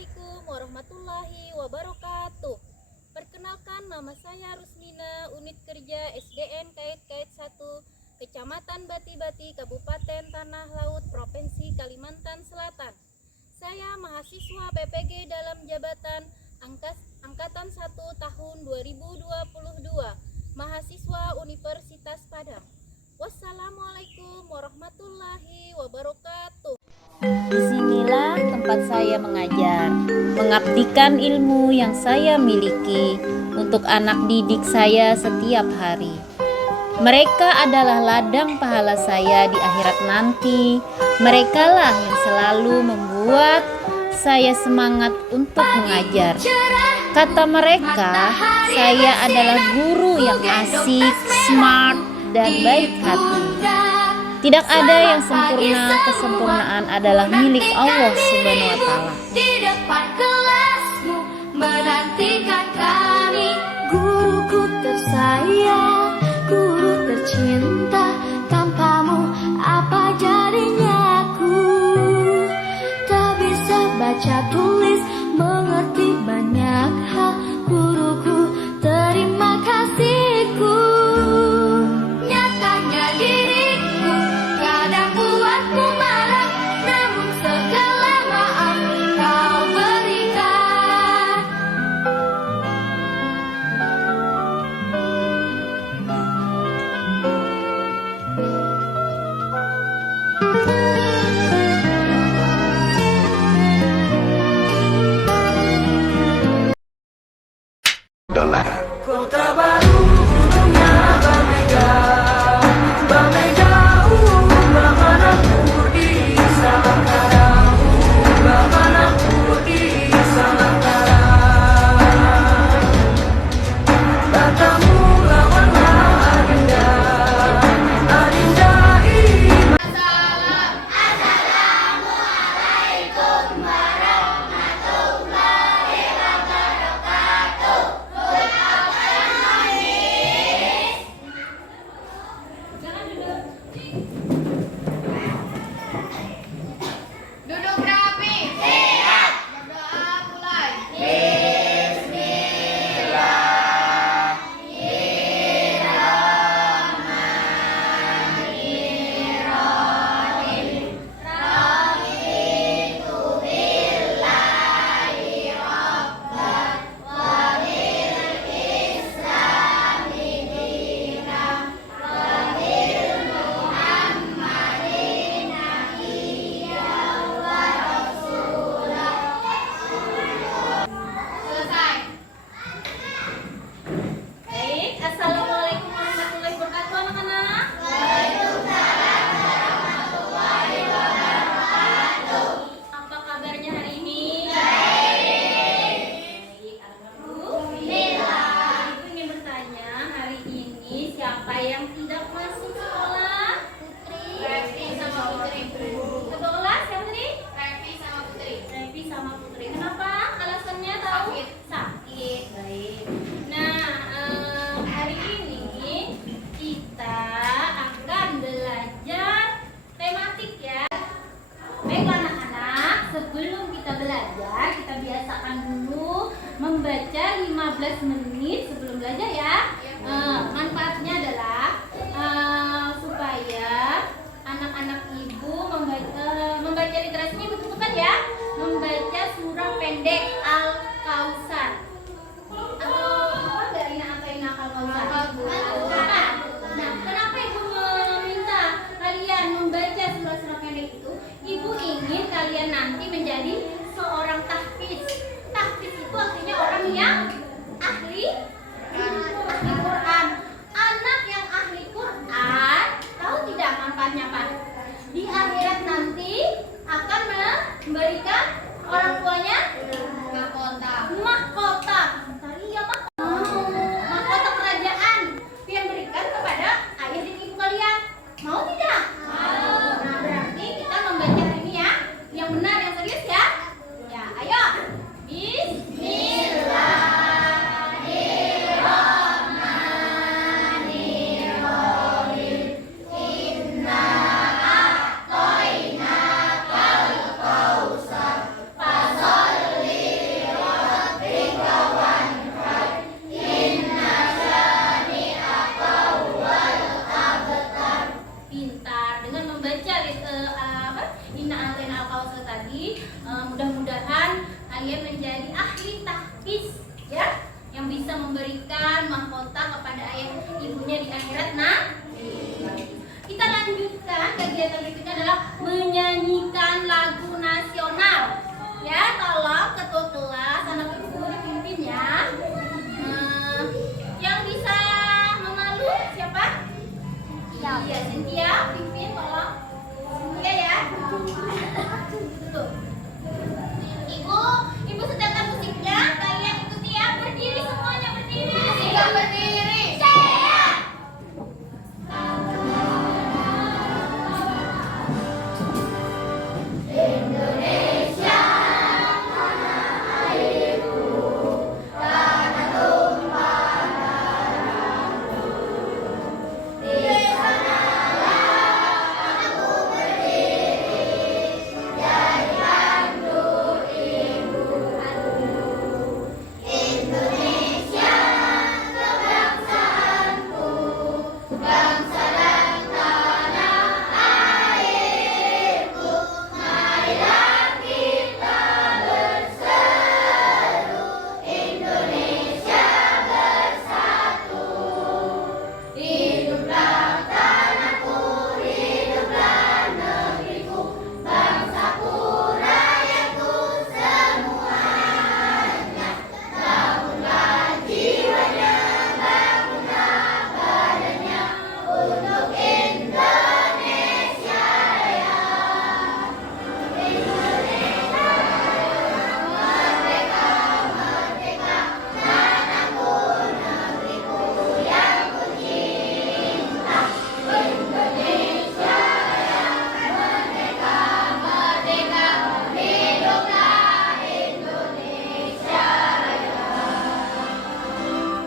Assalamualaikum warahmatullahi wabarakatuh. Perkenalkan, nama saya Rusmina, unit kerja SDN Kait-Kait 1, Kecamatan Bati-Bati, Kabupaten Tanah Laut, Provinsi Kalimantan Selatan. Saya mahasiswa PPG dalam jabatan Angkatan 1 tahun 2022, mahasiswa Universitas Padang. Wassalamualaikum warahmatullahi wabarakatuh. Disinilah tempat saya mengajar, mengabdikan ilmu yang saya miliki untuk anak didik saya setiap hari. Mereka adalah ladang pahala saya di akhirat nanti. Merekalah yang selalu membuat saya semangat untuk mengajar. Kata mereka, saya adalah guru yang asik, smart, dan baik hati. Tidak ada yang sempurna, kesempurnaan adalah milik Allah Subhanahu wa Ta'ala. Di depan kelasmu menantikan kami, guruku tersayang, guru tercinta. Tanpamu apa jadinya aku? Tak bisa baca tulis, mengerti banyak hal. Guruku, terima kasihku. Nyatanya diriku kadang buatmu marah, namun segala maaf kau berikan. Kota baru ujungnya Bamega, Bamega bagaimana ku di Salangkara, bagaimana ku di Salangkara. Katamu lawanlah Adinda, Adinda ini. Assalamualaikum warahmatullahi wabarakatuh. Duduk rapi. Siap. Berdoa mulai. Bismillahirrahmanirrahim. Raditu billahi rabban wa bil islami dinan wa bil Muhammadin nabiyyan wa rasulah. Selesai. Baik, Assalamualaikum warahmatullahi wabarakatuh anak-anak. Waalaikumsalam warahmatullahi wabarakatuh. Apa kabarnya hari ini? Baik. Alhamdulillah. Ibu ingin bertanya, hari ini siapa yang tidak masuk sekolah? Revi sama Putri. Sekolah siapa tadi? Revi sama Putri. Revi sama Putri. Kenapa? Alasannya tahu? Sakit. Sakit. Baik. Nah, hari ini kita akan belajar tematik ya. Baiklah anak-anak, sebelum kita belajar, kita biasakan dulu membaca 15 menit sebelum belajar ya. Manfaatnya adalah supaya anak-anak ibu membaca literasinya ibu tentukan ya. Membaca surah pendek Al-Kausar. Atau apa enggak ini Al-Kausar? Apa? Nah, kenapa ibu meminta kalian membaca surah-surah pendek itu? Ibu ingin kalian nanti menjadi seorang tahfiz. Tahfiz itu artinya orang yang ahli Quran. Anak yang ahli Quran, tahu tidak manfaatnya apa? Di akhirat nanti akan memberikan orang tuanya Mahkota. mahkota. Iya, mahkota kerajaan yang berikan kepada ayah dan ibu kalian. Mau tidak? Nah, berarti kita membaca hari ini ya. Yang benar, yang serius ya. Ya, ayo. Bismillahirrahmanirrahim. Inna a'toinakal kausar, fasolli Mudah-mudahan kalian menjadi ahli tahfiz ya, yang bisa memberikan mahkota kepada ayah ibunya di akhirat. Kita lanjutkan kegiatan berikutnya adalah menyanyikan lagu nasional. Ya, tolong ketua kelas anak ibu dipimpin ya. Yang bisa memalu siapa? Iya, Cynthia, pimpin tolong. Cynthia ya. Tuh. Ibu setelkan musiknya. Kalian ikuti ya. Berdiri semuanya, berdiri. Siap berdiri. Siap.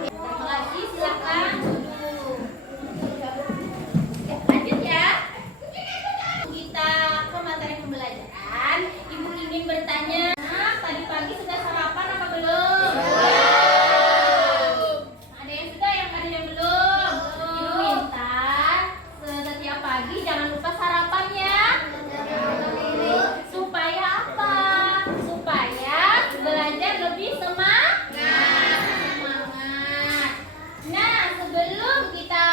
Terima kasih, silakan duduk. Ya, lanjut ya. Kita ke materi pembelajaran. Ibu ingin bertanya, tadi pagi sudah sarapan apa belum? Ada yang sudah, ada yang belum? Ibu minta setiap pagi jangan lupa sarapan ya. Supaya apa? Supaya belajar lebih semangat. Nah, sebelum kita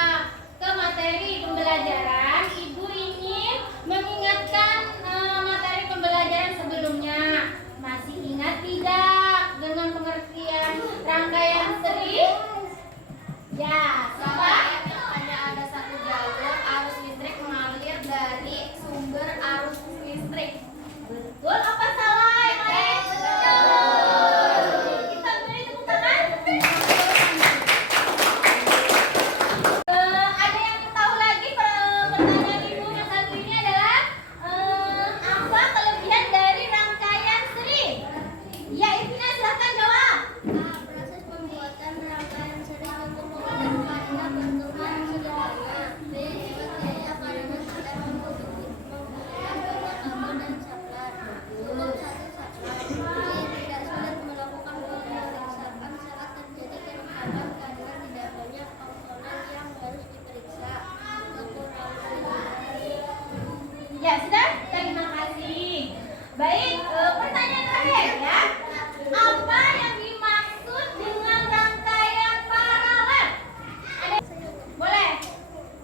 ke materi pembelajaran, Ibu ingin mengingatkan materi pembelajaran sebelumnya. Masih ingat tidak dengan pengertian rangkaian sering? Ya, siapa? Hanya ada satu jalur arus listrik mengalir dari sumber arus listrik. Betul apa salah? Yang lain? Kita beri tepuk tangan. Ada yang tahu lagi pertanyaan Ibu yang satu ini adalah apa kelebihan dari rangkaian sering? Ya, Ivina silahkan jawab. Proses pembuatan rangkaian sering untuk menggunakan bentukan sederhana. B. Biaya karena tidak membutuhkan kabel dan saklar. Cukup satu saklar. C. Tidak sulit melakukan pemeriksaan saat terjadi kerusakan karena tidak banyak komponen yang harus diperiksa. Ya, sudah. Terima kasih. Baik, pertanyaan terakhir ya. Apa yang dimaksud dengan rangkaian paralel? Boleh.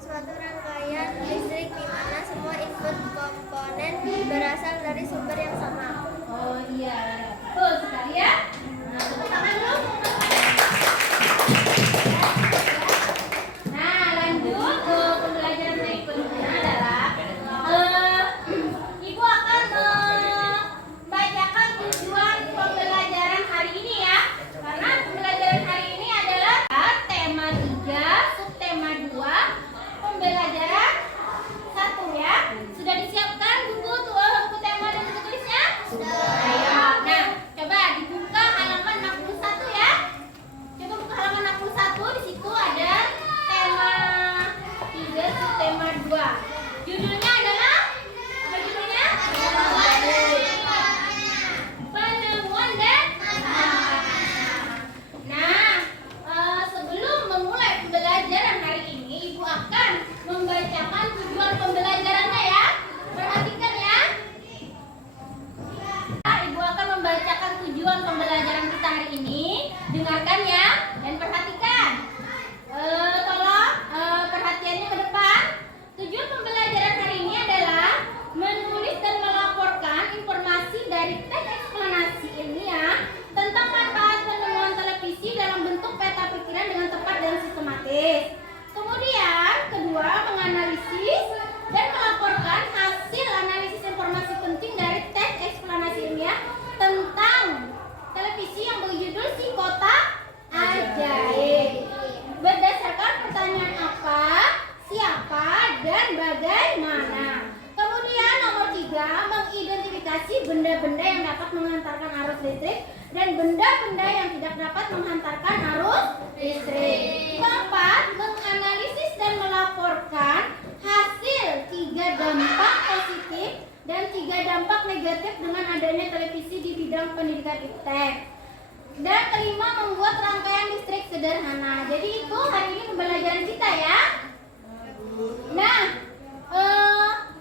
Suatu rangkaian listrik di mana semua input komponen berasal dari sumber yang sama. Oh iya, betul sekali ya. Nah, tepuk tangan dulu. Nah, lanjut ke pembelajaran berikutnya adalah Ibu akan membacakan tujuan pembelajaran hari ini ya. Karena pembelajaran hari ini adalah tema 3, subtema 2, pembelajaran 1 ya. Sudah disiapkan buku tema dan buku tulisnya? Ayo. Nah, coba dibuka halaman 61 ya. Coba buka halaman 61, di situ ada tema 3, subtema 2. Judulnya adalah apa judulnya? Penemuan dan Nah, sebelum memulai pembelajaran hari ini, Ibu akan membacakan tujuan pembelajarannya ya. Perhatikan ya. listrik dan benda-benda yang tidak dapat menghantarkan arus listrik. Keempat, menganalisis dan melaporkan hasil 3 dampak positif dan 3 dampak negatif dengan adanya televisi di bidang pendidikan iptek. Dan kelima, membuat rangkaian listrik sederhana. Jadi itu hari ini pembelajaran kita ya. Nah,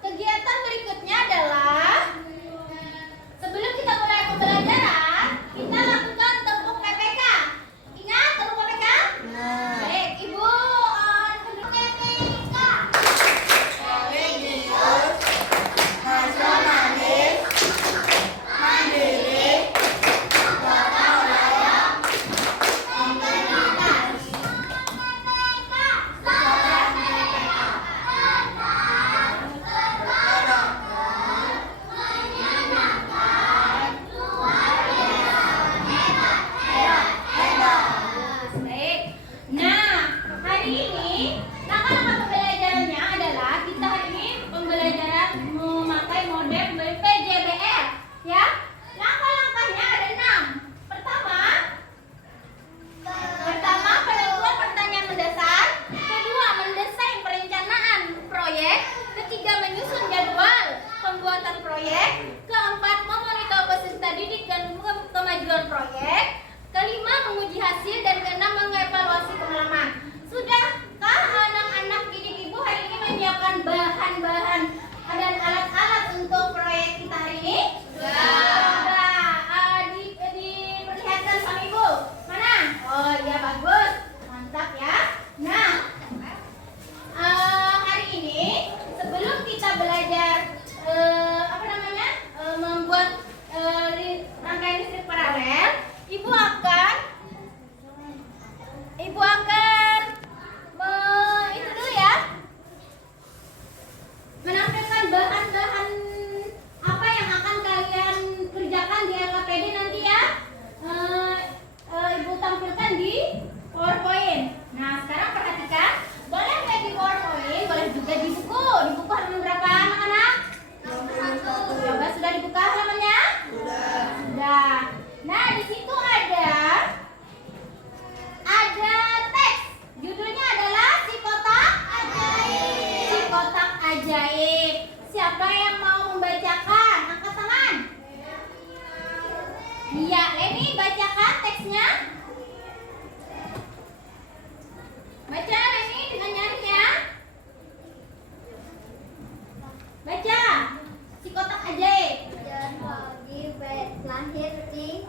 kegiatan berikutnya adalah sebelum kita mulai pembelajaran, kita lakukan tepuk PPK. Ingat tepuk PPK? Baik, Ibu tepuk PPK. Religius, nasionalis, mandiri, gotong royong, integritas. Baik. Nah, hari ini langkah-langkah pembelajarannya adalah kita hari ini pembelajaran memakai modem PJBR ya. Langkah-langkahnya ada 6. Pertama, penentuan pertanyaan mendasar. Kedua, mendesain perencanaan proyek. Ketiga, menyusun jadwal pembuatan proyek. Keempat, memonitor peserta didik dan kemajuan proyek. Kelima, menguji hasil. Dan keenam, mengevaluasi pengalaman. Sudahkah anak-anak didik Ibu hari ini menyiapkan bahan-bahan dan alat-alat untuk proyek kita hari ini? Sudah. Diperlihatkan sama Ibu. Mana? Oh iya, bagus. Mantap ya. Nah, hari ini sebelum kita belajar membuat rangkaian listrik paralel, Ibu akan itu dulu ya, menampilkan bahan-bahan apa yang akan kalian kerjakan di LKPD nanti ya. Ibu tampilkan di PowerPoint. Nah, sekarang perhatikan, boleh nggak di PowerPoint, boleh juga di buku. Di buku halaman berapa anak-anak? Coba sudah dibuka halamannya? Sudah. Nah, di situ ada teks. Judulnya adalah Si Kotak Ajaib. Si Kotak Ajaib. Siapa yang mau membacakan? Angkat tangan. Iya, Leni bacakan teksnya. Baca Leni dengan nyanyi ya. Baca. Si Kotak Ajaib. John Foggy lahir di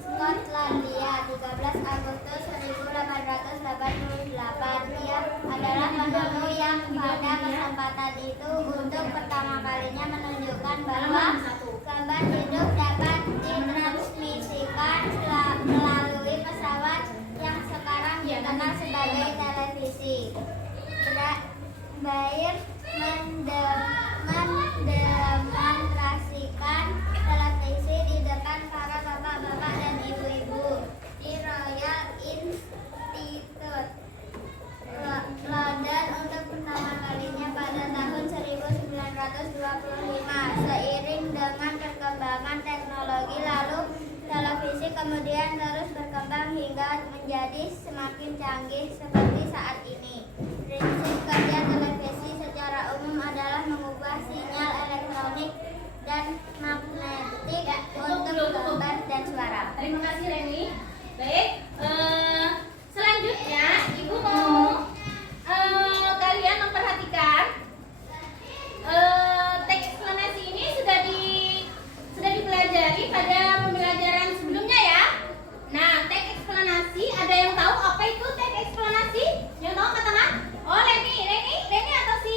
Skotlandia 13 Agustus 1888. Ia adalah pendahulu yang pada kesempatan itu untuk pertama kalinya menunjukkan bahwa gambar hidup dapat ditransmisikan melalui pesawat yang sekarang dikenal sebagai televisi. Bayer mendemonstrasikan televisi di depan para bapak-bapak dan ibu-ibu di Royal Institute London untuk pertama kalinya pada tahun 1925. Seiring dengan perkembangan teknologi, lalu televisi kemudian terus berkembang hingga menjadi semakin canggih seperti saat ini. Prinsip kerja televisi secara umum adalah mengubah sinyal elektronik dan magnetik untuk gambar dan suara. Terima kasih Reni. Baik, selanjutnya Ibu mau kalian memperhatikan teks eksplanasi ini sudah dipelajari pada pembelajaran sebelumnya ya. Nah, teks eksplanasi, ada yang tahu apa itu teks eksplanasi? Yang tahu angkat tangan? Oh, Reni atau si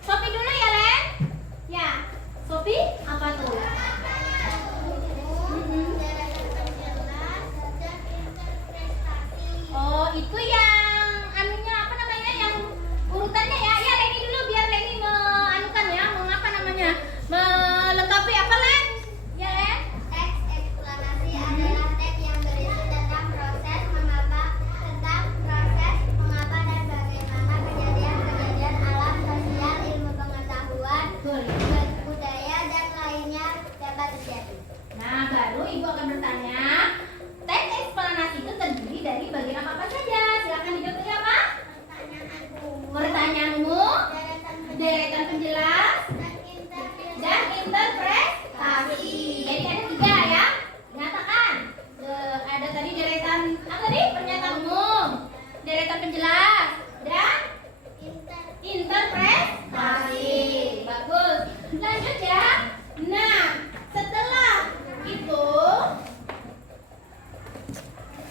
Sophie dulu ya, Len. Ya, Sophie apa tuh? Nah, baru ibu akan bertanya, teks eksplanasi itu terdiri dari bagian apa saja? Silakan dijawab tadi apa? Pertanyaanmu, deretan penjelas, dan interpretasi. Jadi ada 3 ya. Nyatakan. Ada tadi deretan apa tadi? Pernyataan umum, deretan penjelas, dan interpretasi. Bagus. Lanjut ya. Nah, setelah itu,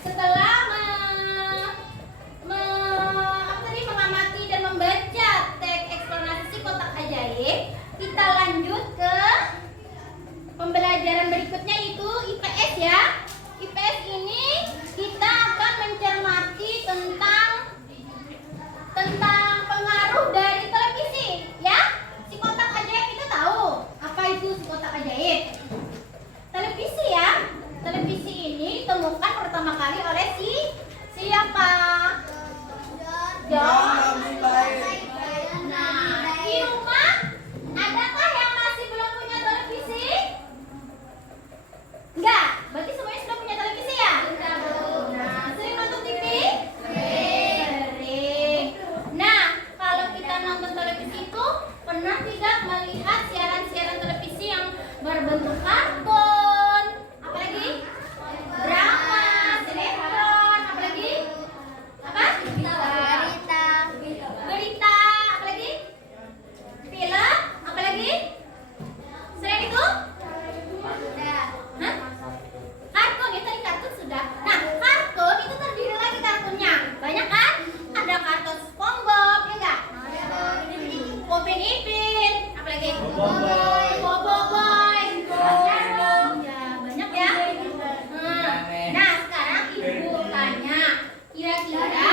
setelah mengamati dan membaca teks eksplanasi kotak ajaib, kita lanjut ke pembelajaran berikutnya, yaitu IPS ya. IPS ini kita akan mencermati tentang pengaruh dari televisi ya. Si kotak ajaib kita tahu apa itu si kotak ajaib. Televisi ya. Televisi ini ditemukan pertama kali oleh siapa? John. Nah, di rumah adakah yang masih belum punya televisi? Enggak, berarti semuanya sudah punya televisi ya? Nah, sering nonton TV? Sering. Nah, kalau kita nonton televisi itu pernah tidak melihat siaran-siaran televisi yang berbentuk kartun? Apalagi? Drama, sinetron, apalagi? Apa? Berita, apalagi? Film, apalagi? Selain itu? Hah? Kartun, ya tadi kartun sudah. Nah, kartun itu terdiri lagi kartunnya. Banyak kan? Ada kartun SpongeBob, ya enggak? Upin Ipin, apalagi? Boboiboy. Ya, banyak ya. Nah, sekarang ibu tanya, kira-kira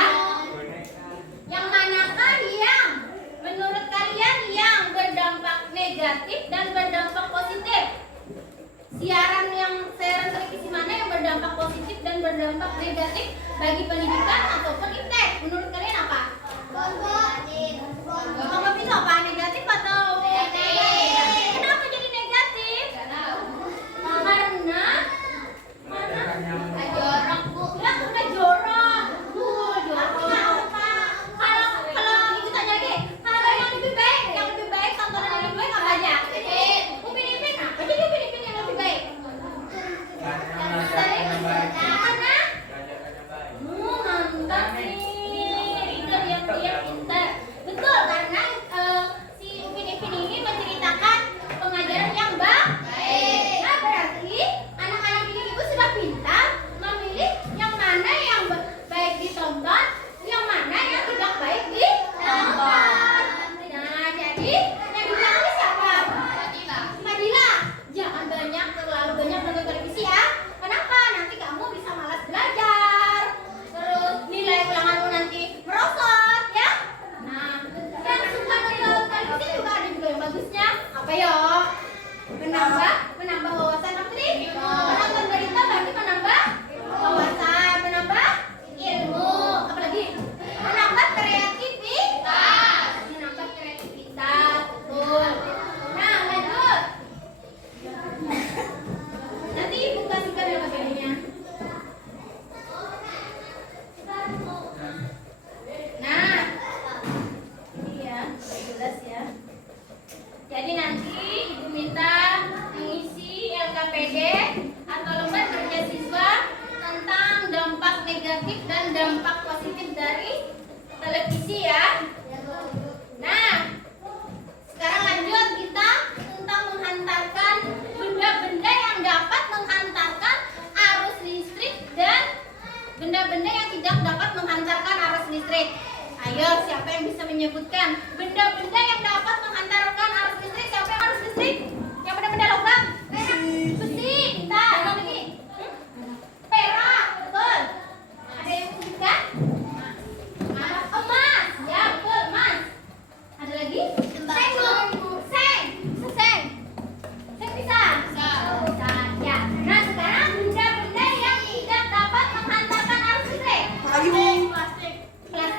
yang manakah yang menurut kalian yang berdampak negatif dan berdampak positif? Siaran televisi mana yang berdampak positif dan berdampak negatif bagi pendidikan ataupun iptek? Menurut kalian apa? Kamu bisa apa? Negatif atau negatif? Kenapa jadi negatif? Karena jorok bu. Ya udah jorok. Joroknya apa? Kalau ibu tanya lagi, kalau yang lebih baik tontonan yang lebih baik apa aja? Upin Ipin, apa jadi Upin Ipin yang lebih baik? Karena mantap nih, itu dia pintar. Betul, karena si Upin Ipin ini menceritakan pengajaran yang baik. Nah, berarti anak-anak didik ibu sudah pintar memilih yang mana yang baik ditonton, yang mana yang tidak baik ditonton. Nah, jadi yang dibilang ini siapa? Fadila. Jangan terlalu banyak nonton televisi ya. Kenapa? Nanti kamu bisa malas belajar. Terus nilai ulanganmu nanti merosot ya. Nah, yang suka nonton televisi juga ada juga yang bagusnya. Apa ya? Menambah wawasan apa tadi? Menonton berita berarti menambah wawasan, menambah ilmu. Apalagi? Menambah kreativitas. Betul. Nah, lanjut. Nanti ibu kasihkan ya materinya. Nah, ini ya, jelas ya. Jadi nanti ibu minta mengisi LKPD atau lembar kerja siswa tentang dampak negatif dan dampak positif dari televisi ya. Nah, sekarang lanjut kita tentang menghantarkan benda-benda yang dapat menghantarkan arus listrik dan benda-benda yang tidak dapat menghantarkan arus listrik. Ayo, siapa yang bisa menyebutkan benda-benda yang dapat menghantarkan arus listrik? Siapa yang arus listrik? Yang benda-benda logam? Besi, kita lagi. Perak, betul. Ada yang menyebutkan? Emas, ya betul, emas. Ada lagi? Seng bisa? Bisa, ya. Nah, sekarang benda-benda yang tidak dapat menghantarkan arus listrik. Plastik. Yang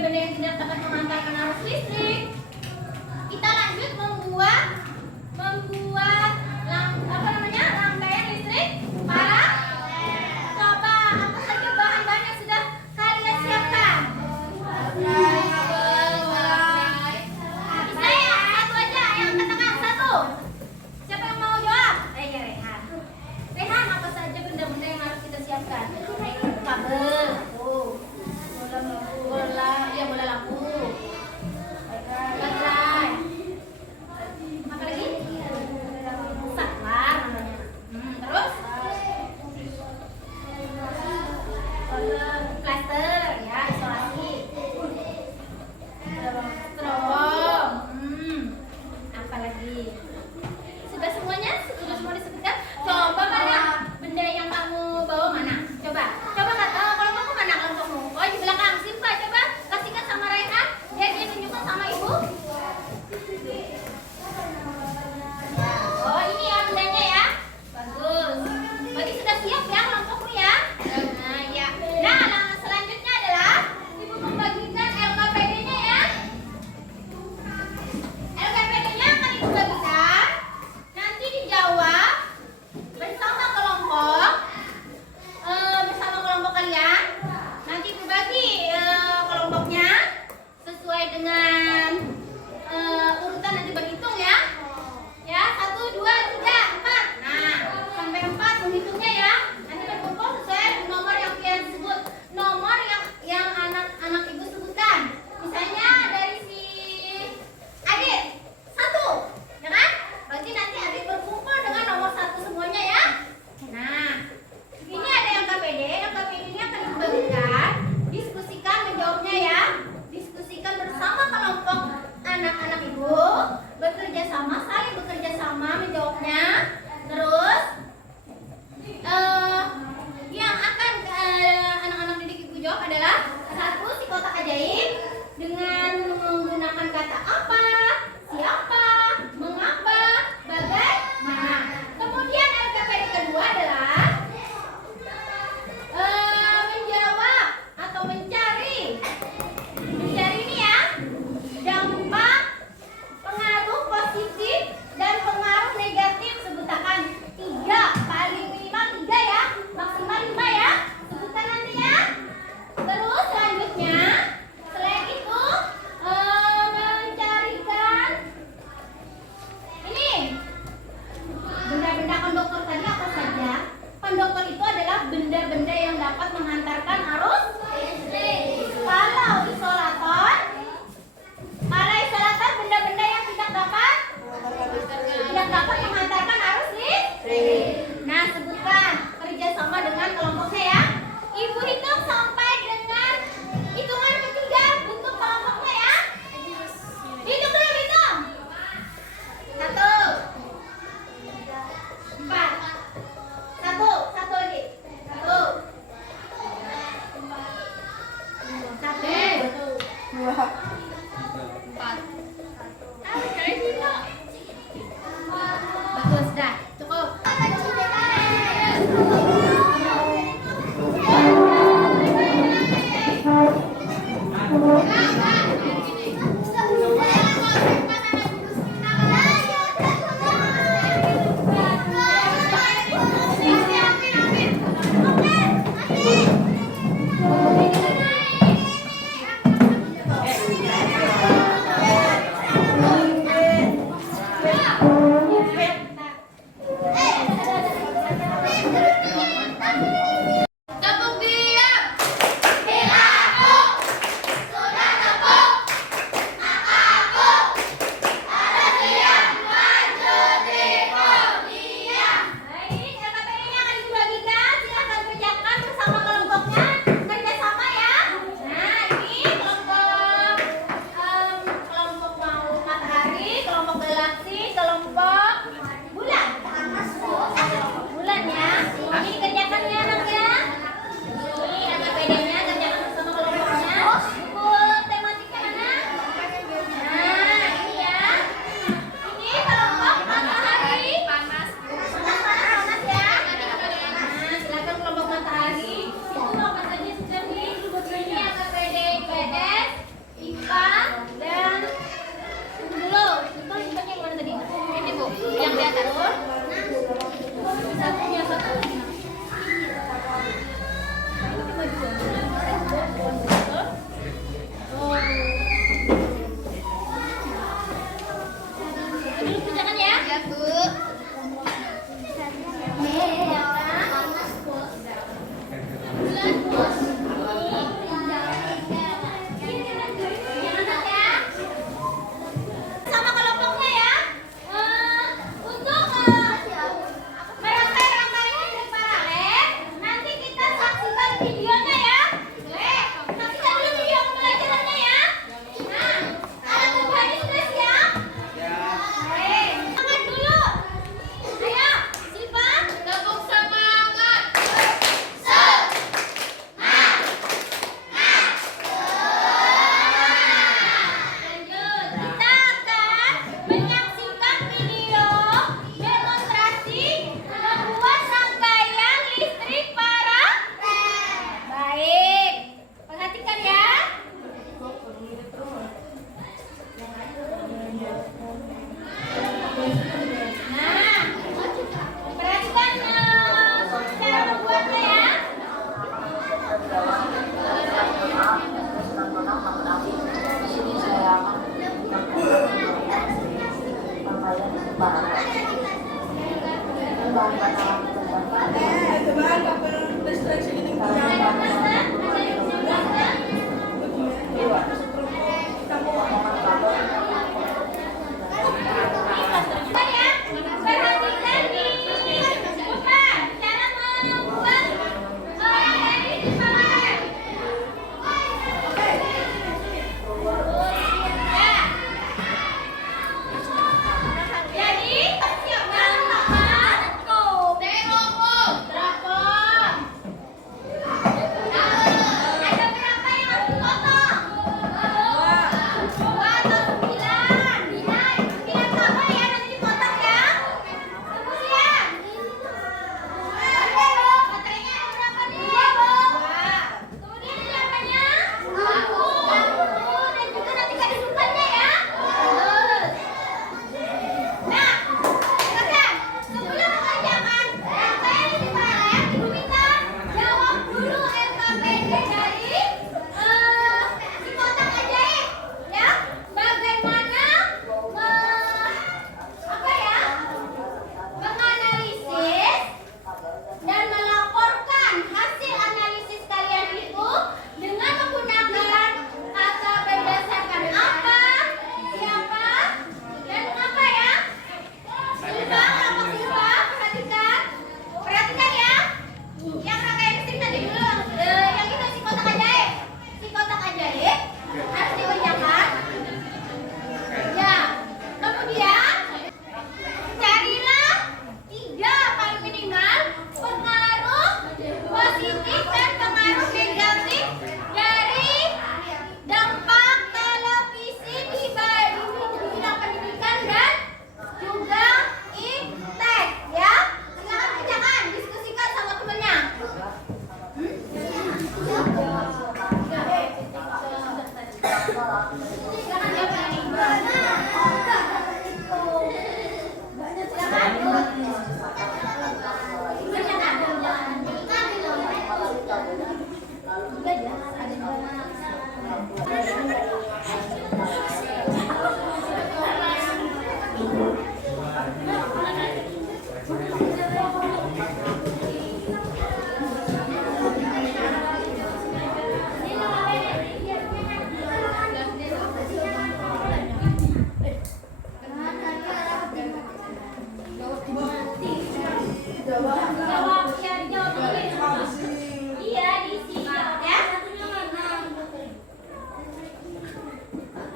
benda-benda yang tidak dapat mengantarkan arus listrik. Kita lanjut membuat rangkaian listrik para. Coba apa saja bahan-bahan yang sudah kalian siapkan? Bisa ya? Satu aja yang katakan satu. Siapa yang mau jawab? Ya, Rehan. Rehan, apa saja benda-benda yang harus kita siapkan? Kabel, bola lampu, baterai. Apa lagi? Saklar namanya. Terus? Plaster, ya, isolasi. Strom. Apa lagi? Sudah semuanya? Sudah semua disebutkan? Coba mana benda yang kamu bawa mana? Coba kelompokmu mana kelompokmu? Oh, di belakang. Simpa, coba kasihkan sama Raihan. Biar dia tunjukkan sama ibu. Oh, ini ya bendanya ya. Bagus. Berarti sudah siap ya kelompokmu ya? Nah, ya. Nah, selanjutnya adalah ibu membagikan LKPD-nya ya. LKPD-nya akan ibu bagikan. Nanti dijawab bersama kelompok kalian. Nanti ibu bagi kelompoknya sesuai dengan urutan nanti berhitung ya. Ya, 1, 2, 3, 4. Nah, sampai 4 menghitungnya ya. Nanti berkumpul sesuai nomor yang kalian sebut. Nomor yang anak-anak ibu sebutkan. Misalnya dari si Adit 1, ya kan? Berarti nanti Adit berkumpul dengan nomor 1 semuanya ya. Nah, ini ada yang KPD. Yang KPD ini akan dibagikan. Diskusikan menjawabnya ya. Diskusikan bersama kelompok anak-anak ibu. Bekerja sama, saling bekerja sama menjawabnya. Terus yang akan anak-anak didik ibu jawab adalah 1, si kotak ajaib dengan menggunakan kata apa, siapa, mengapa, bagaimana. Kemudian LKPD kedua adalah menjawab atau mencari ini ya, dampak, pengaruh positif dan pengaruh negatif. Sebutkan 3, paling minimal 3 ya, maksimal 5 ya. Sebutkan nanti ya. Terus selanjutnya, selain itu mencarikan ini benda-benda konduktor tadi apa saja. Konduktor itu adalah benda-benda yang dapat menghantarkan arus listrik. Kalau isolator benda-benda yang tidak dapat menghantarkan arus listrik. Nah, sebutkan kerjasama dengan kelompoknya ya. Ibu hitung sampai dengan hitungan ketiga untuk kelompoknya ya. Hitung dulu, hitung. 1, 4. 1 lagi. 1, 2, 4. Bagus, dah. Cukup.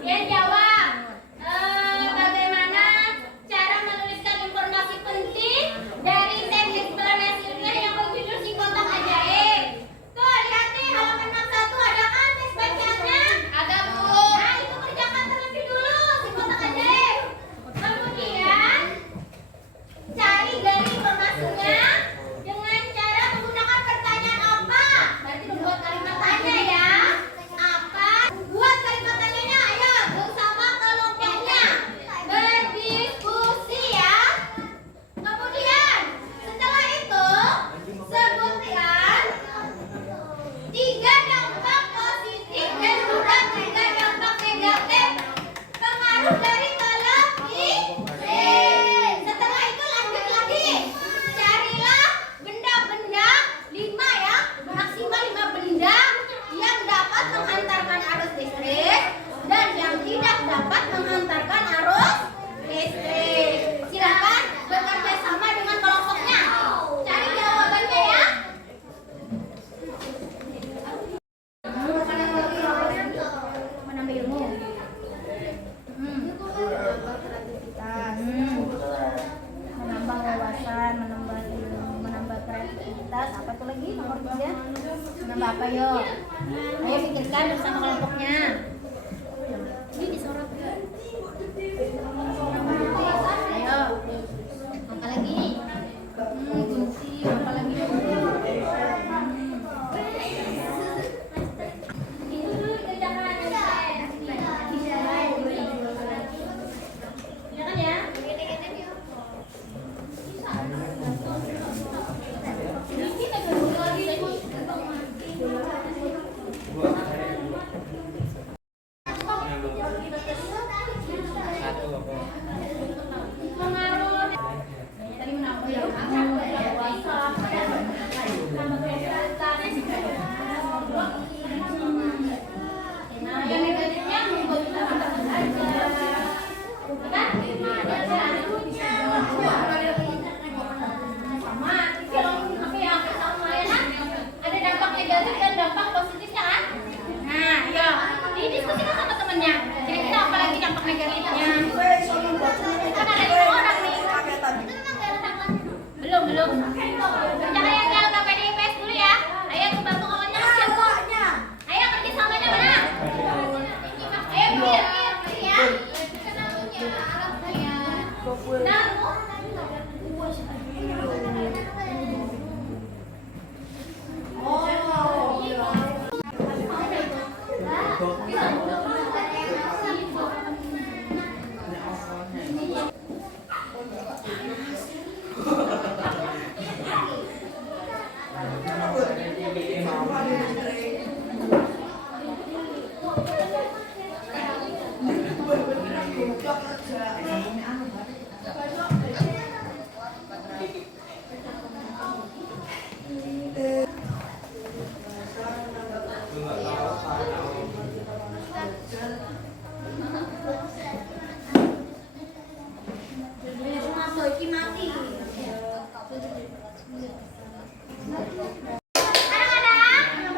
Yang jawab. Bagaimana cara menuliskan informasi penting dari teks eksplanasi ilmiah yang berjudul Si Kotak Ajaib? Tuh, lihat nih halaman 61 ada kan teks bacaannya? Ada, Bu. Nah, itu kerjakan terlebih dulu Si Kotak Ajaib. Kemudian cari dari informasinya dengan cara menggunakan pertanyaan apa? Berarti membuat kalimat tanya ya. Apa? Buat kalimat tanyanya, ayo bersama kelompoknya berdiskusi ya. Kemudian setelah itu sebutkan 3 dampak positif dan juga 3 dampak negatif pengaruh dari televisi. Setelah itu lanjut lagi, carilah benda-benda 5 ya, maksimal 5 benda yang dapat menghantarkan arus listrik dan yang tidak dapat menghantarkan arus listrik. Silakan bekerja sama dengan kelompoknya. Cari jawabannya ya. Menambah ilmu. Menambah wawasan, menambah ilmu, menambah kreativitas. Apa tuh lagi nomor 3? Menambah apa yo? Ayo pikirkan bersama kelompoknya. Ini disorot. Ayo. Apa lagi? Kunci. Apa lagi? Itu dulu dikerjakan. Ya kan ya? Yang negatifnya sama, ada dampak negatif dan dampak positifnya kan? Nah, ya, didiskusikan sama temennya. Kira-kira apa lagi dampak negatifnya? Kan ada 5 orang nih. Belum. Jangan yang jaga PDIPS dulu ya. Ayo bantu kawannya kasihan kok. Ayo kerja samanya mana? Ayo pikir ya. Nah,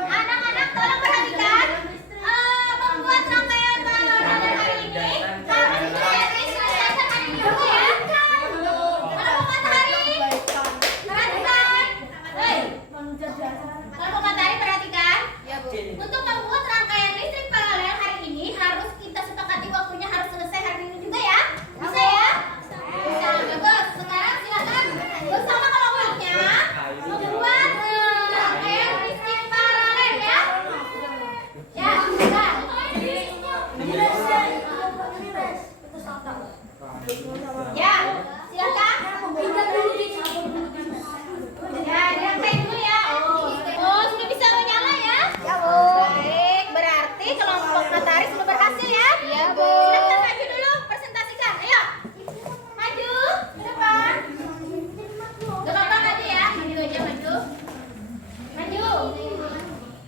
anak-anak tolong perhatikan, membuat rangkaian pelajaran hari ini harus menjadi selesai dulu ya. Kalau matahari perhatikan, kalau matahari perhatikan, untuk membuat rangkaian listrik paralel hari ini harus kita sepakati waktunya harus selesai hari ini juga ya. Bisa ya? Bisa, bagus. Sekarang silakan bersama kelompoknya membuat rangkaian listrik paralel ya. Ya, bisa. Ya, silakan. Ya, dirangkai dulu ya. Oh, sudah bisa menyala ya? Ya, Bu. Baik, berarti kelompok matahari sudah berhasil ya? Iya, Bu. Silakan maju dulu, presentasikan. Ayo. Maju ke depan. Gak apa-apa maju ya, maju aja maju. Maju.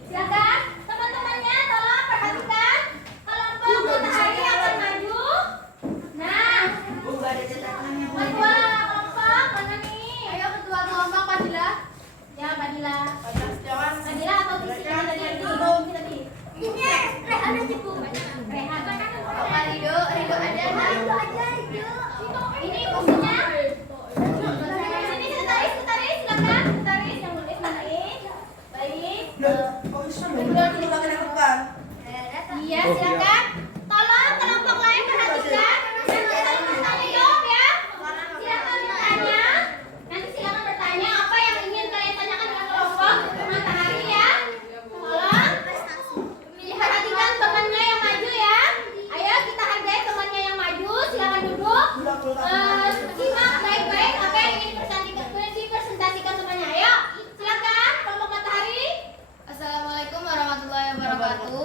Silakan teman-temannya tolong perhatikan kelompok matahari akan maju. Nah, Ini bukunya. Sini sekretaris, silakan. Sekretaris yang nulis mana ini? Baik. Iya, silakan. Tolong kelompok lain perhatikan. Nanti saling bertanya jawab ya. Silakan bertanya. Nanti silakan bertanya apa yang ingin kalian tanyakan dengan kelompok matahari ya. Tolong perhatikan temannya yang maju ya. Ayo kita hargai temannya yang maju. Silakan duduk. Simak baik-baik apa yang ingin dipresentasikan temannya. Ayo, silakan kelompok matahari. Assalamualaikum warahmatullahi wabarakatuh.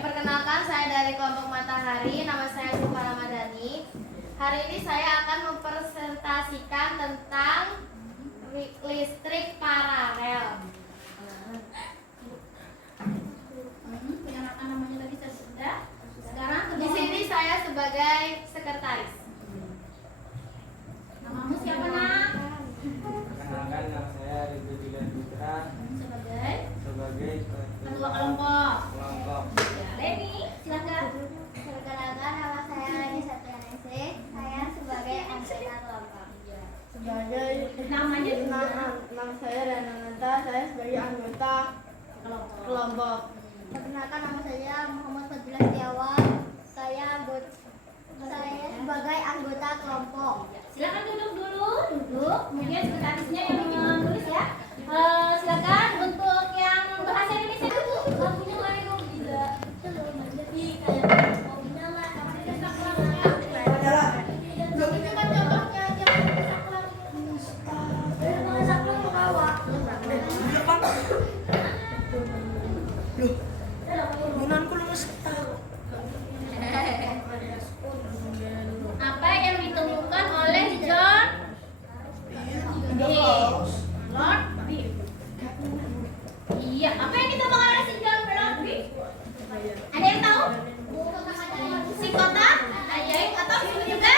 Perkenalkan, saya dari kelompok Matahari. Nama saya Sufa Ramadhani. Hari ini saya akan mempresentasikan tentang listrik paralel. Perkenalkan namanya tadi sudah. Sekarang Di sini saya sebagai sekretaris. namamu siapa nak? Perkenalkan, nama saya Ridho Dilan Putra Sebagai sebagai ketua kelompok. kelompok. Ya, Leni, silakan. Perkenalkan, nama saya Leni Satrianese. Saya sebagai anggota kelompok. Sebagai Namanya nama saya Ranananta, saya sebagai anggota kelompok. Perkenalkan, nama saya Muhammad Fadilah Setiawan. Saya sebagai anggota kelompok. Silakan duduk dulu, duduk. Kemudian sekretarisnya yang menulis ya. Silakan untuk yang bahasa Indonesia dulu. Lagunya lain dong tidak. Jadi kayak apa yang ditemukan oleh John D. Lord B. Iya, apa yang ditemukan oleh si John Lord B? Ada yang tahu? Si kotak, ajaib atau itu juga?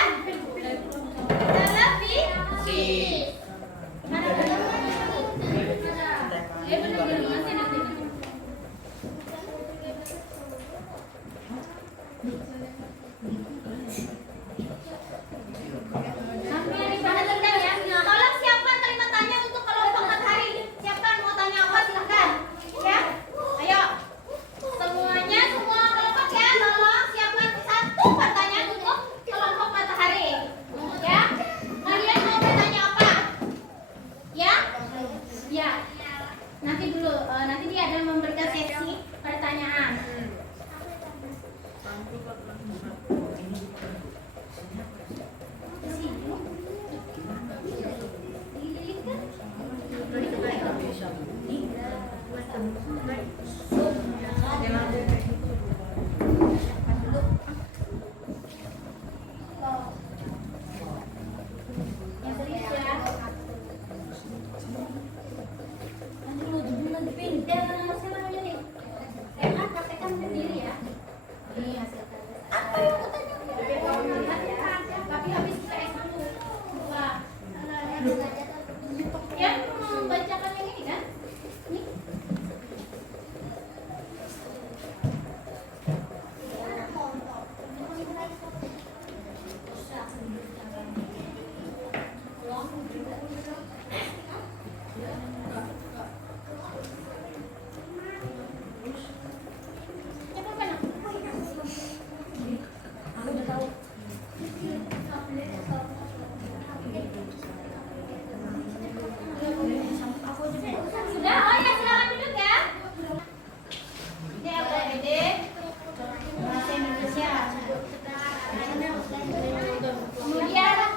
Televisi. Mana sampai diperhatikan ya. Tolong siapkan kalimat tanya untuk kelompok matahari. Siapkan mau tanya apa silahkan. Ya, ayo. Semuanya, semua kelompok ya. Tolong siapkan satu pertanyaan untuk kelompok matahari. Ya, kalian mau bertanya apa? Ya, ya. Nanti dulu, nanti dia akan memberikan sesi pertanyaan. Yang serius ya. Nanti mau judul pindah saya namanya nih. Praktekkan sendiri ya. Iya, apa yang mau tanya? Tapi habis PS dulu. Wah. Ya, membacakan yang ini kan? Ini. Coba mana? Aku udah tahu. Sudah, oh ya silakan duduk ya. Ini LKPD bahasa Indonesia. Kemudian belum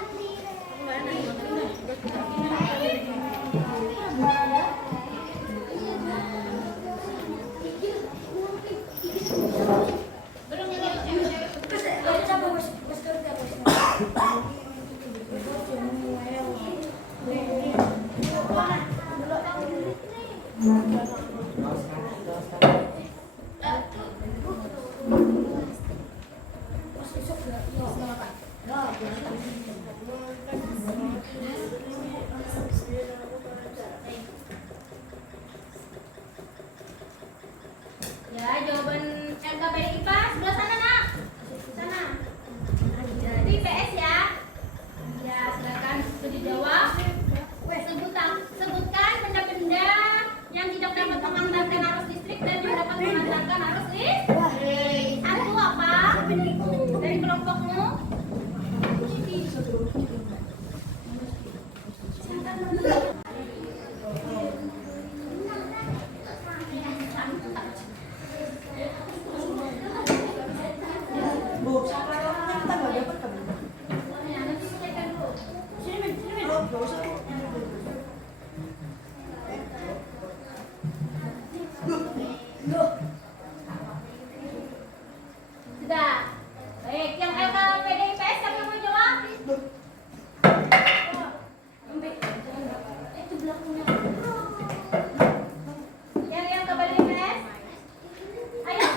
ya, jawaban LKPD IPA sebelah sana nak. Sana. Jadi Sudah. Baik, yang LKPDIPS siapa yang mau jawab? Itu belakangnya. Yang LKPDIPS? Ayo,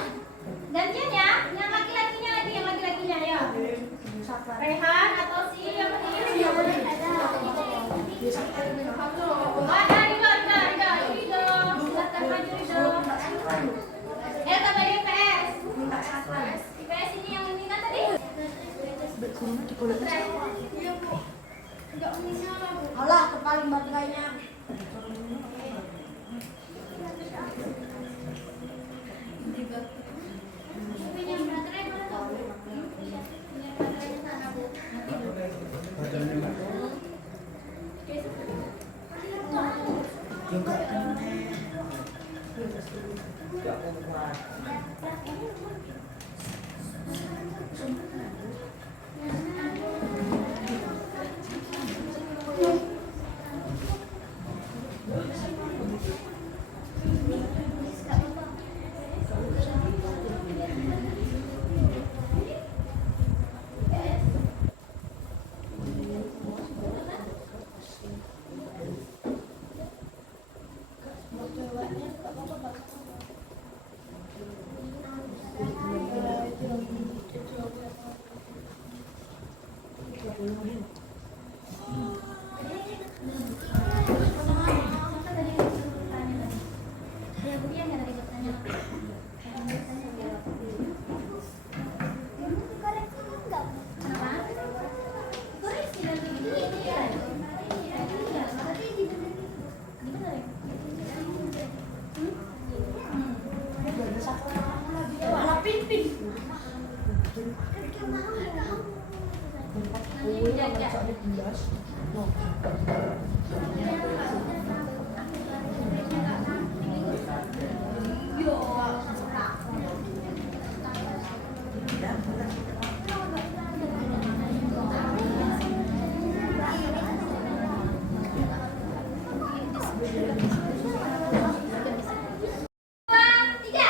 gantian ya. Yang laki-lakinya lagi, yang laki-lakinya ya. Rehan atau si yang ini? Ada, Rido. Silakan maju, Rido. LKPDIPS. IPS ini yang ini kan tadi? Alah, kepaling baterainya.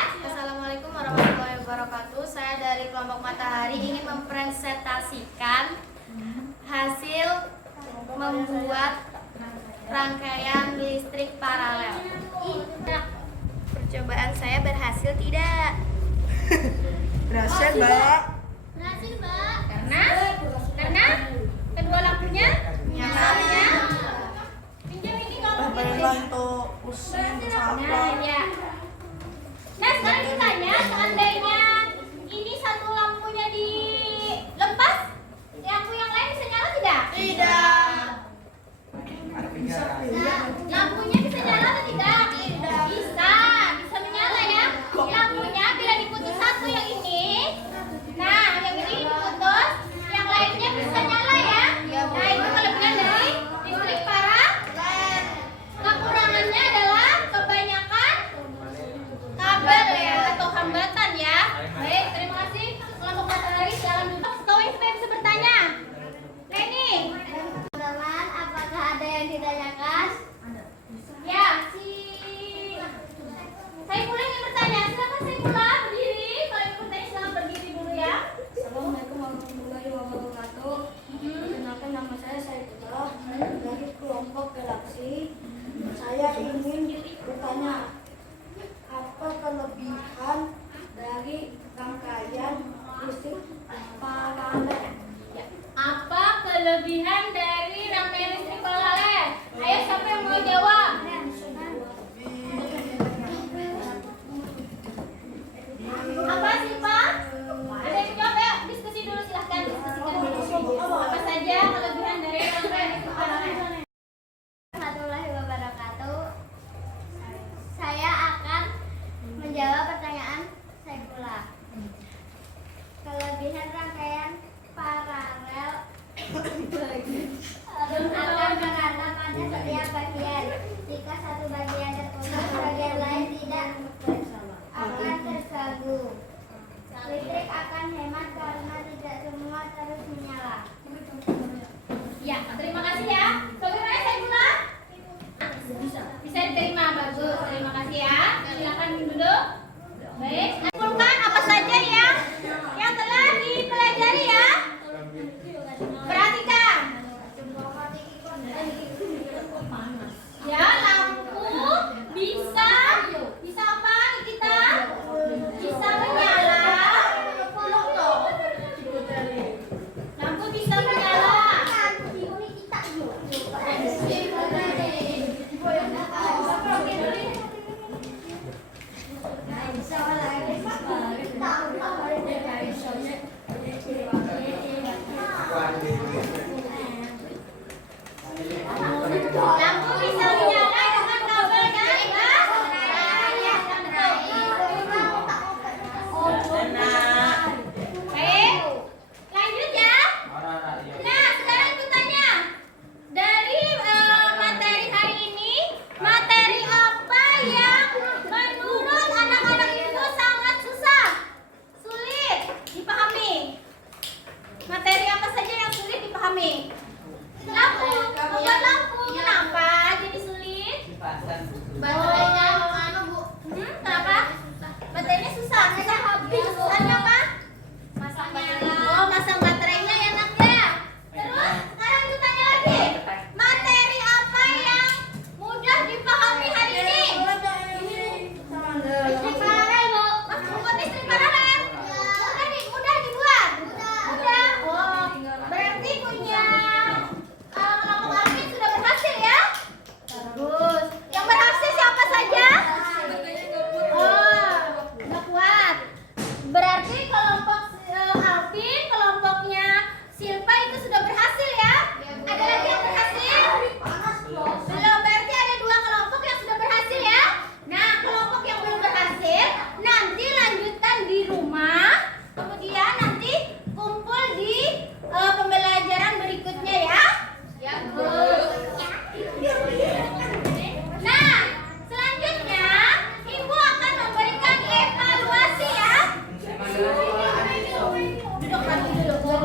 Assalamualaikum warahmatullahi wabarakatuh. Saya dari kelompok Matahari ingin mempresentasikan hasil membuat rangkaian listrik paralel. Percobaan saya berhasil tidak? Berhasil, Mbak. Berhasil, Mbak. Karena kedua lampunya nyalanya. Pinjam ini kalau Pemerintah itu pusing Nah, sampah. ya. Nah, sekarang ditanya, seandainya ini satu lampunya dilepas, lampu yang lain bisa nyala tidak? Tidak. Lampunya bisa nyala atau tidak? Bisa menyala ya. Lampunya bila diputus satu yang ini, nah yang ini diputus, yang lainnya bisa nyala ya. Nah itu kelebihan dari listrik paralel. Kekurangannya adalah kebanyakan kabel ya atau hambatan ya. Baik, terima kasih kelompok Matahari. Silakan duduk. Ketua ISP bisa bertanya. Reni. Teman-teman, apakah ada yang ditanyakan? Ya, Saifullah ingin bertanya. Silakan Saifullah berdiri. Kalau ingin bertanya silakan berdiri dulu ya. Assalamualaikum warahmatullahi wabarakatuh. Perkenalkan, nama saya Saifullah dari kelompok Galaksi. Saya ingin bertanya, apa kelebihan dari rangkaian listrik paralel? Apa kelebihan dari rangkaian listrik paralel? Ayo siapa yang mau jawab? Apa sih Pak? Ada yang jawab ya? Diskusi dulu silahkan diskusikan dulu. Apa saja kelebihan dari rangkaian listrik paralel? Warahmatullahi wabarakatuh. Saya akan menjawab pertanyaan Saifullah. Kelebihan rangkaian paralel akan merata pada setiap bagian. Jika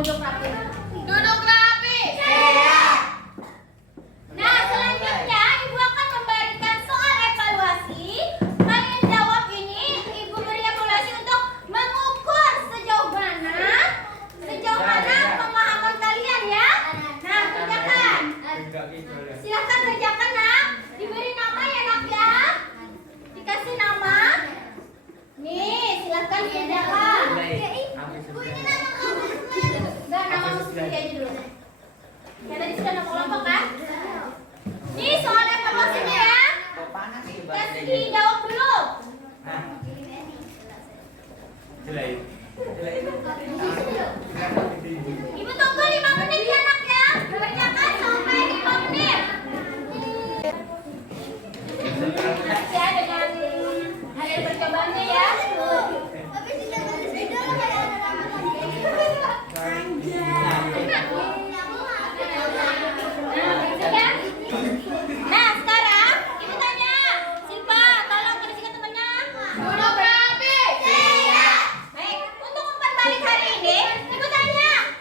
duduk rapi. Duduk rapi. Nah, selanjutnya Ibu akan memberikan soal evaluasi. Kalian jawab ini, Ibu beri evaluasi untuk mengukur sejauh mana pemahaman kalian ya. Nah, kerjakan. Enggak gitu ya. Silakan kerjakan nak. Diberi nama ya nak ya. Dikasih nama. Nih, silakan kerjakan. Habis sudah. Enggak, nama sendiri aja dulu. Ya tadi sudah nama kelompok kan? Nih soal evaluasinya ya. Kasih jawab dulu. Nah. Jelai. Jelai. Ibu tunggu 5 menit ya nak ya. Kerjakan sampai 5 menit. Nanti ya dengan hasil percobaannya ya. Tapi tidak ada video kayak ada rambut Nah, begitu ya. Nah, sekarang Ibu tanya, Silva, tolong bersihkan temannya. Duduk rapi. Baik, untuk umpan balik hari ini, Ibu tanya,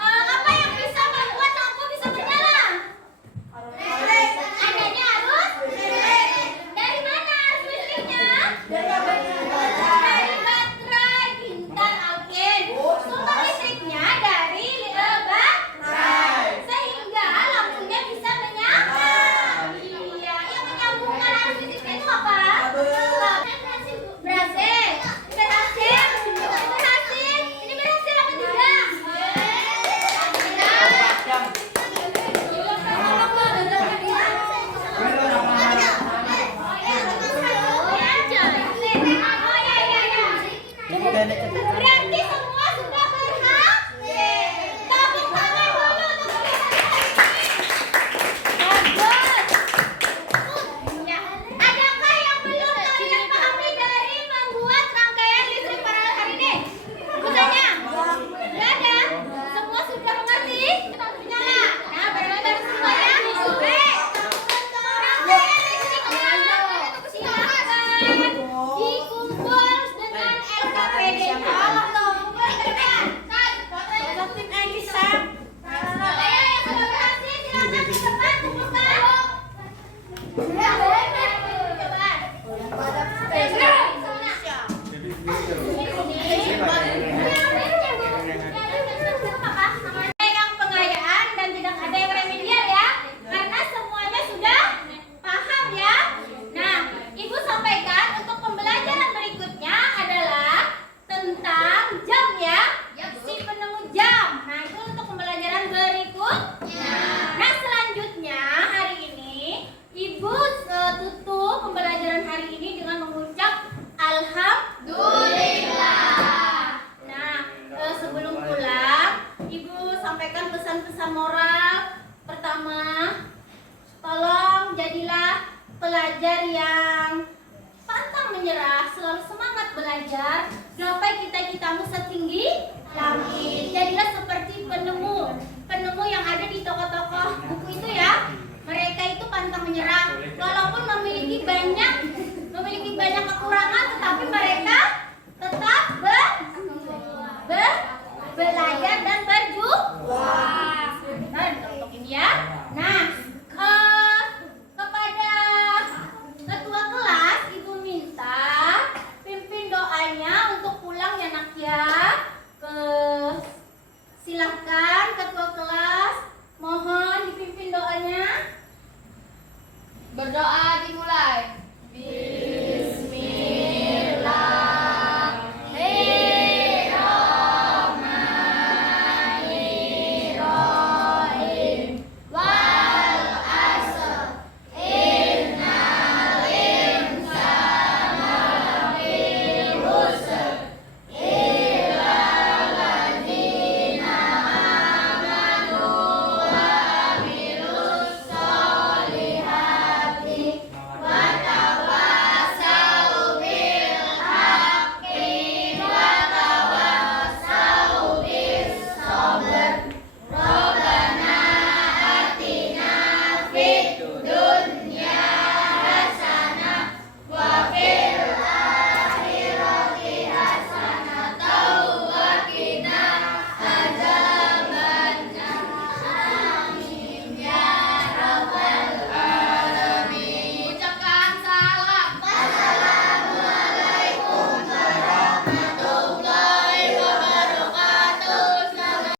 apa yang bisa membuat lampu bisa menyala? Adanya arus listrik. Dari mana arus listriknya? Dari baterai. Pintar, Alvin. Sumber listriknya dari baterai. Sehingga lampunya bisa menyala. Iya, yang menyambungkan arus listriknya itu apa? Berhasil. Berhasil. Berhasil. Ini berhasil apa tidak? Berarti semua sudah berhasil. Tepuk tangan dulu untuk bagus. Ya. Adakah yang belum kalian pahami dari membuat rangkaian listrik pada hari ini? Aku tanya. Tidak ada. Semua sudah mengerti? Menyala. Nah, baru semua ya. Baik. Rangkaian listriknya silakan dikumpul dengan LKPD. Tolong dong, bergerak. Tim Elisa. Ayo yang sudah berhasil silakan ke depan kumpulkan. Yang pengayaan dan tidak ada yang remedial ya, karena semuanya sudah paham ya. Nah, Ibu sampaikan untuk pembelajaran berikutnya adalah tentang jam ya, si penemu jam. Nah, itu untuk pembelajaran berikutnya. Nah, selanjutnya hari ini Ibu tutup pembelajaran hari ini dengan mengucap Alhamdulillah. Nah, sebelum pulang, Ibu sampaikan pesan-pesan moral. Pertama, tolong jadilah pelajar yang pantang menyerah, selalu semangat belajar, gapai cita-citamu setinggi langit. Jadilah seperti penemu yang ada di toko-toko buku itu ya. Mereka itu pantang menyerah, walaupun memiliki banyak kekurangan, tetapi mereka tetap belajar dan berjuang. Nah, untuk ini ya. Nah, kepada ketua kelas Ibu minta pimpin doanya untuk pulang ya nak ya. Silahkan ketua kelas, mohon dipimpin doanya. Berdoa